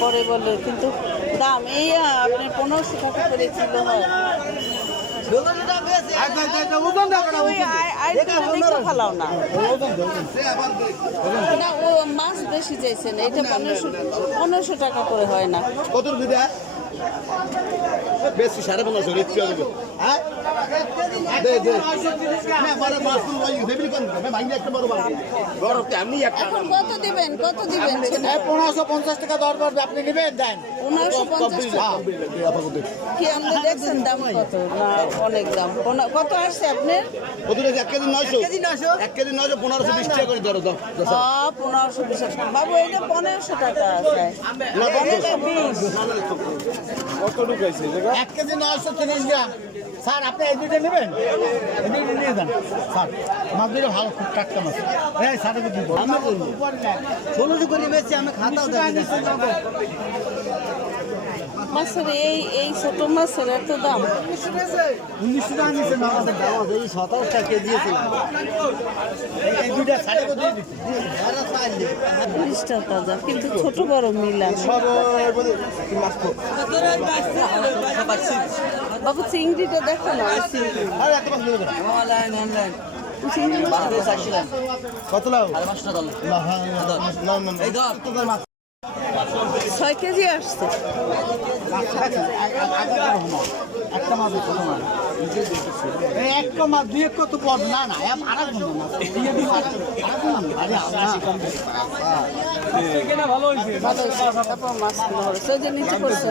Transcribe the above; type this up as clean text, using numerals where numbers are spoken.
পরে বলে কিন্তু দাম এই আপনি 1500 টাকা করে কিলো হয়। ফালাও না না, ও মাছ বেশি চাইছেন, এটা 1500 টাকা করে হয় না। কত বেশি 1550 রেট হ্যাঁ এখন কত দিবেন 1550 টাকা দর পড়বে, আপনি নেবেন দেন 1550 টাকা কি আপনি দেখছেন দাম কত না? অনেক দাম। কত আসছে আপনার? কত 1 কেজি 900 1 কেজি 900 1520 টাকা করে ধরো দাও। 1520 টাকা বাবু, এটা 1500 টাকা আছে। 1520 কত ঢুকাইছে জায়গা? 1 কেজি 930 গ্রাম। স্যার আপনি এই দুটো নেবেন? এই দুটো নিয়ে যান স্যার, মাছ দুটো ভালো খুব টাটকা মাছ। এই স্যার কি দিব? আমি বলবো 1600 করে বেচছি, আমি খাতাও দেব না। মাছের এই ছোট মাছের এত দাম? 1900 টাকা নিচে না আমাদের দাম আছে 17 টাকা কেজি আছে। এই দুটো সাড়ে কত দিয়ে দিচ্ছি? 20 টাকা তাজা, কিন্তু ছোট বড় মিলান। সব মাছ তো বাবু চিংড়িটা দেখো না, চিংড়ি আরে এত মাছ নেবে না। চিংড়ি কত লাও? 500 টাকা। না এই 10 মাছ 6 কেজি আসছে। একটা মাছ ছোট মাছ এই একটা মাছ দুই এক কত পড় না না আর এক গুণ মাছ দিয়ে দি আর ভালো হয়েছে, তারপর মাছ কিনা হলো, সেই যে নিচে পড়ছে।